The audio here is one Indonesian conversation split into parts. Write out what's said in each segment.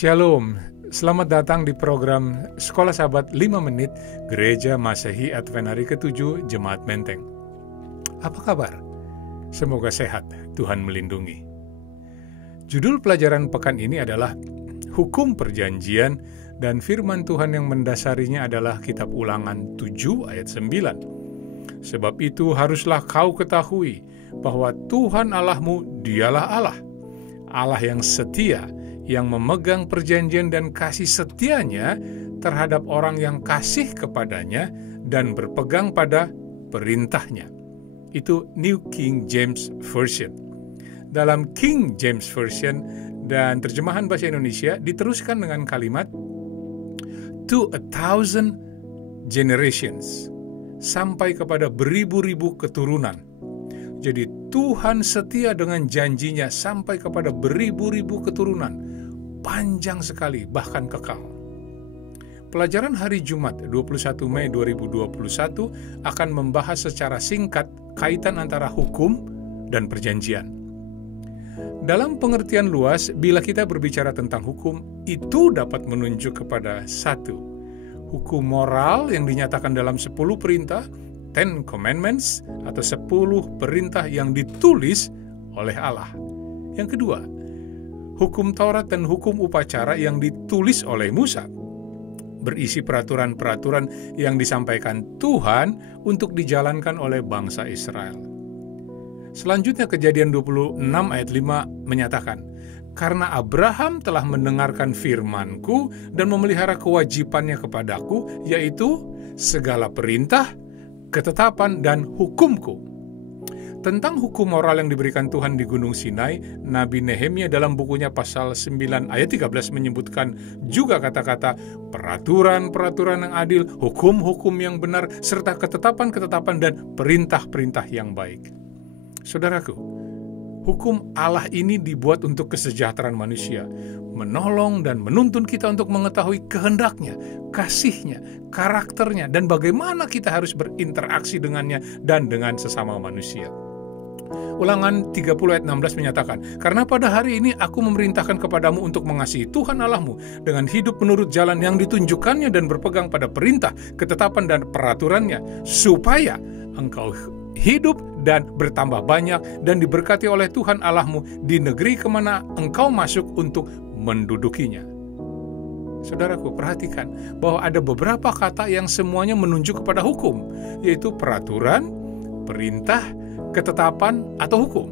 Shalom, selamat datang di program Sekolah Sahabat 5 Menit Gereja Masehi Advent Hari ke-7 Jemaat Menteng. Apa kabar? Semoga sehat, Tuhan melindungi. Judul pelajaran pekan ini adalah Hukum Perjanjian, dan firman Tuhan yang mendasarinya adalah Kitab Ulangan 7 ayat 9. Sebab itu haruslah kau ketahui bahwa Tuhan Allahmu dialah Allah, Allah yang setia, yang memegang perjanjian dan kasih setianya terhadap orang yang kasih kepadanya dan berpegang pada perintahnya. Itu New King James Version. Dalam King James Version dan terjemahan bahasa Indonesia diteruskan dengan kalimat to 1,000 generations, sampai kepada beribu-ribu keturunan. Jadi Tuhan setia dengan janjinya sampai kepada beribu-ribu keturunan. Panjang sekali, bahkan kekal. Pelajaran hari Jumat 21 Mei 2021 akan membahas secara singkat kaitan antara hukum dan perjanjian. Dalam pengertian luas, bila kita berbicara tentang hukum, itu dapat menunjuk kepada satu, hukum moral yang dinyatakan dalam 10 perintah, 10 Commandments, atau 10 perintah yang ditulis oleh Allah. Yang kedua, hukum Taurat dan hukum upacara yang ditulis oleh Musa, berisi peraturan-peraturan yang disampaikan Tuhan untuk dijalankan oleh bangsa Israel. Selanjutnya Kejadian 26 ayat 5 menyatakan, karena Abraham telah mendengarkan firman-Ku dan memelihara kewajibannya kepadaku, yaitu segala perintah, ketetapan, dan hukum-Ku. Tentang hukum moral yang diberikan Tuhan di Gunung Sinai, Nabi Nehemia dalam bukunya pasal 9 ayat 13 menyebutkan juga kata-kata peraturan-peraturan yang adil, hukum-hukum yang benar, serta ketetapan-ketetapan dan perintah-perintah yang baik. Saudaraku, hukum Allah ini dibuat untuk kesejahteraan manusia, menolong dan menuntun kita untuk mengetahui kehendaknya, kasihnya, karakternya, dan bagaimana kita harus berinteraksi dengannya dan dengan sesama manusia. Ulangan 30 ayat 16 menyatakan, karena pada hari ini aku memerintahkan kepadamu untuk mengasihi Tuhan Allahmu dengan hidup menurut jalan yang ditunjukkannya dan berpegang pada perintah, ketetapan, dan peraturannya, supaya engkau hidup dan bertambah banyak dan diberkati oleh Tuhan Allahmu di negeri kemana engkau masuk untuk mendudukinya. Saudaraku, perhatikan bahwa ada beberapa kata yang semuanya menunjuk kepada hukum, yaitu peraturan, perintah, ketetapan, atau hukum.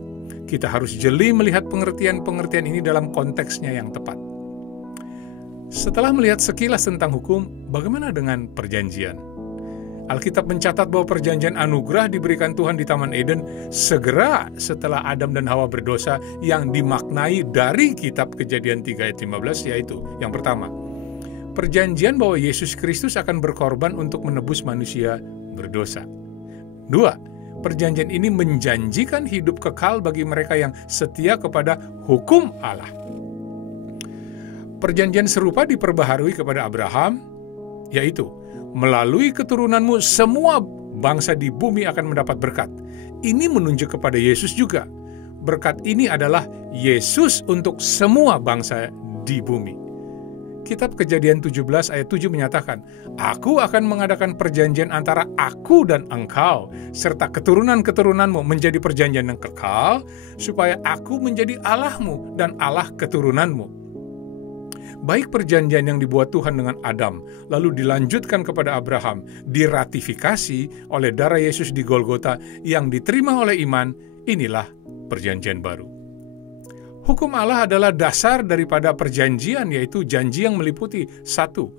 Kita harus jeli melihat pengertian-pengertian ini dalam konteksnya yang tepat. Setelah melihat sekilas tentang hukum, bagaimana dengan perjanjian? Alkitab mencatat bahwa perjanjian anugerah diberikan Tuhan di Taman Eden segera setelah Adam dan Hawa berdosa, yang dimaknai dari kitab Kejadian 3 ayat 15, yaitu yang pertama, perjanjian bahwa Yesus Kristus akan berkorban untuk menebus manusia berdosa. Dua, perjanjian ini menjanjikan hidup kekal bagi mereka yang setia kepada hukum Allah. Perjanjian serupa diperbaharui kepada Abraham, yaitu melalui keturunanmu semua bangsa di bumi akan mendapat berkat. Ini menunjuk kepada Yesus juga. Berkat ini adalah Yesus untuk semua bangsa di bumi. Kitab Kejadian 17 ayat 7 menyatakan, aku akan mengadakan perjanjian antara aku dan engkau, serta keturunan-keturunanmu menjadi perjanjian yang kekal, supaya aku menjadi Allahmu dan Allah keturunanmu. Baik perjanjian yang dibuat Tuhan dengan Adam, lalu dilanjutkan kepada Abraham, diratifikasi oleh darah Yesus di Golgota yang diterima oleh iman, inilah perjanjian baru. Hukum Allah adalah dasar daripada perjanjian, yaitu janji yang meliputi satu,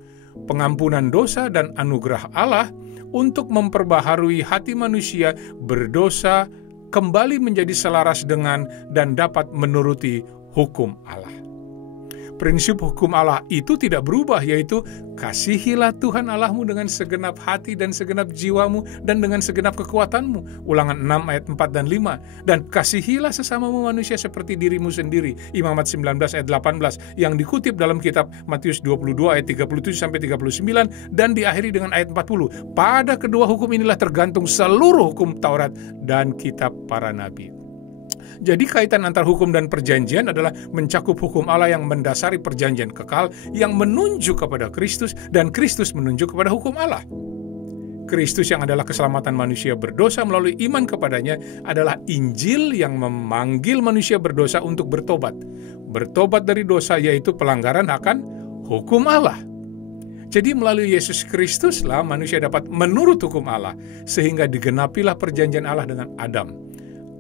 pengampunan dosa dan anugerah Allah untuk memperbaharui hati manusia berdosa kembali menjadi selaras dengan dan dapat menuruti hukum Allah. Prinsip hukum Allah itu tidak berubah, yaitu kasihilah Tuhan Allahmu dengan segenap hati dan segenap jiwamu dan dengan segenap kekuatanmu. Ulangan 6 ayat 4 dan 5. Dan kasihilah sesamamu manusia seperti dirimu sendiri. Imamat 19 ayat 18 yang dikutip dalam kitab Matius 22 ayat 37-39 dan diakhiri dengan ayat 40. Pada kedua hukum inilah tergantung seluruh hukum Taurat dan kitab para nabi. Jadi kaitan antar hukum dan perjanjian adalah mencakup hukum Allah yang mendasari perjanjian kekal yang menunjuk kepada Kristus dan Kristus menunjuk kepada hukum Allah. Kristus yang adalah keselamatan manusia berdosa melalui iman kepadanya adalah Injil yang memanggil manusia berdosa untuk bertobat. Bertobat dari dosa yaitu pelanggaran akan hukum Allah. Jadi melalui Yesus Kristuslah manusia dapat menurut hukum Allah sehingga digenapilah perjanjian Allah dengan Adam,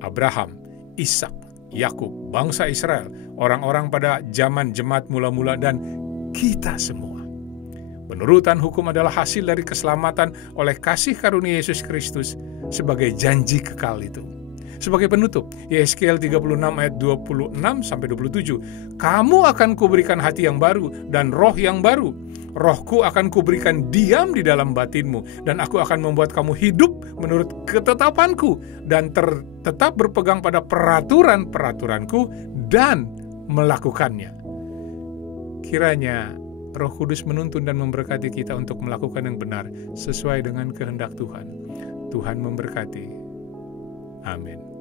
Abraham, Ishak, Yakub, bangsa Israel, orang-orang pada zaman jemaat mula-mula dan kita semua. Penurutan hukum adalah hasil dari keselamatan oleh kasih karunia Yesus Kristus sebagai janji kekal itu. Sebagai penutup, Yesaya 36 ayat 26-27, "Kamu akan kuberikan hati yang baru dan roh yang baru. Rohku akan kuberikan diam di dalam batinmu, dan aku akan membuat kamu hidup menurut ketetapanku, dan tetap berpegang pada peraturan-peraturanku dan melakukannya." Kiranya Roh Kudus menuntun dan memberkati kita untuk melakukan yang benar sesuai dengan kehendak Tuhan. Tuhan memberkati. Amin.